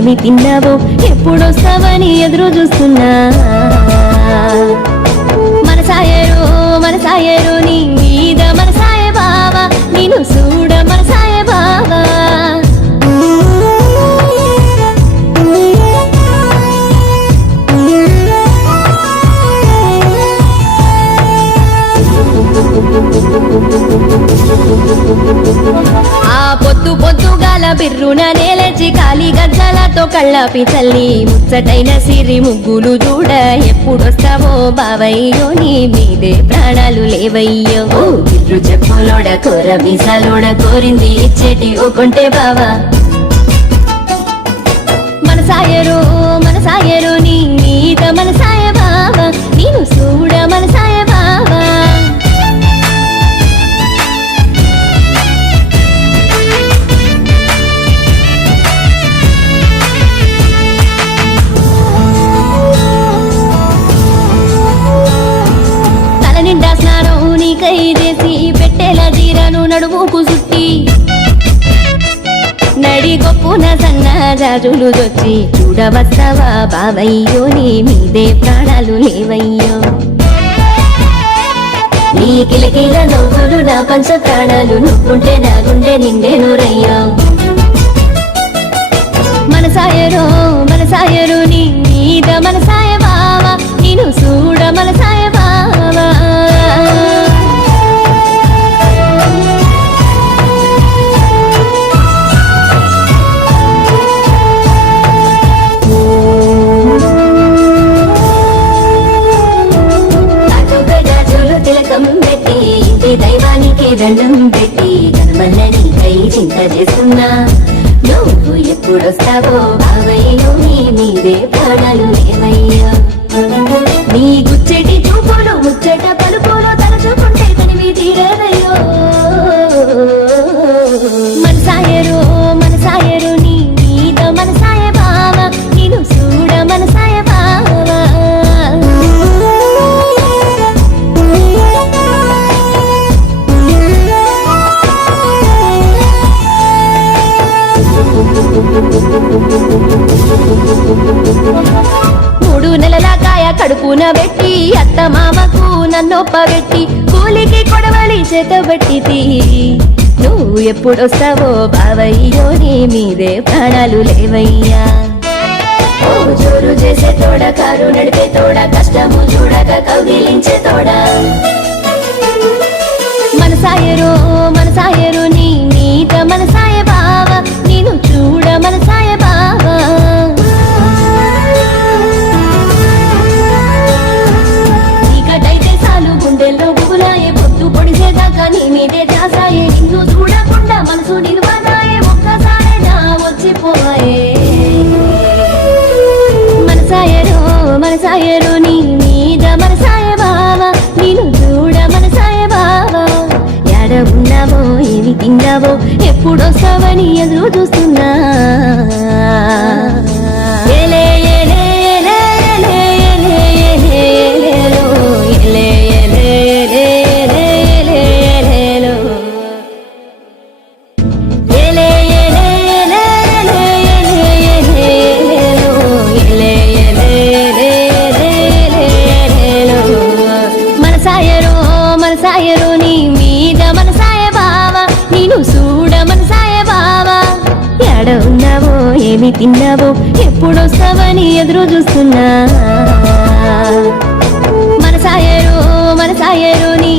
ఏమి తిన్నావో ఎప్పుడొస్తావని ఎదురు చూస్తున్నా మనసాయరో నీ మీద మనసాయ బావా నేను చూడ మనసాయ బావా ఆ పొద్దుగాల బిర్రున నేలచి కాలి గజ్జలతో కళ్ళాపి చల్లి ముచ్చటైన సిరి ముగ్గులు చూడ ఎప్పుడొస్తావో బావయ్యో నీ మీదే ప్రాణాలు లేవయ్యో బిర్రు చెప్పులోడ కోర మీసాలోడ కోరింది ఇచ్చేటి ఓ కొంటే బావా మనసాయరో నీ మీద మనసాయ బావా నేను చూడ మనసాయ బావా చేసి పెట్టేలా జీరను నడుముకు సుట్టి నడి గొప్పున సన్న జాజులు దొచ్చి చూడవస్తావా బావయ్యో నీ మీదే ప్రాణాలు లేవయ్యో నీ కిలకిల నవ్వులు నా పంచ ప్రాణాలు నువ్వుంటే నా గుండె నిండే నూరయ్యో మనసాయరో నీ మీద మనసాయ బావా నేను చూడ మనసాయ బావా దైవానికి దండం పెట్టి కనుమల్లని కై చింత చేస్తున్నా నువ్వు ఎప్పుడొస్తావో బావయ్యో నీ మీదే ప్రాణాలు లేవయ్యో నీ గుచ్చెటి చూపులు ముచ్చట పలుపులు తలచుకుంటే తనివి తీరదయ్యో మనసాయరో నీ మీద మనసాయ బావా నేను చూడ మనసాయ బావా మూడు నెలల కాయ కడుపున పెట్టి అత్త మామకు నన్నొప్పబెట్టి కూలికి కొడవలి చేతబెట్టి నువ్వు ఎప్పుడొస్తావో బావయ్యో నీ మీదే ప్రాణాలు లేవయ్యా జోరు చేసే తోడ కారు నడిపే తోడ కష్టము చూడక కౌగిలించే తోడ మనసాయరో నీ మీద మనసాయ బావా నేను చూడ మనసాయ బావా చీకటైతే చాలు గుండెల్లో గుబులాయే పొద్దు పొడిసేదాకా నీ మీదే దాసాయే నిన్ను చూడకుండా మనసు నిలువదాయే ఒక్కసారి నా వచ్చిపోయే మనసాయరో నీ మీద మనసాయ బావా నేను చూడ మనసాయ బావా యాడ ఉన్నావో ఏమి తిన్నావో ఎప్పుడొస్తావని ఎదురు చూస్తున్నా మనసాయరో నీ మీద మనసాయ బావా నేను చూడ మనసాయ బావా యాడ ఉన్నావో ఏమి తిన్నావో ఎప్పుడొస్తావని ఎదురు చూస్తున్నా మనసాయరో నీ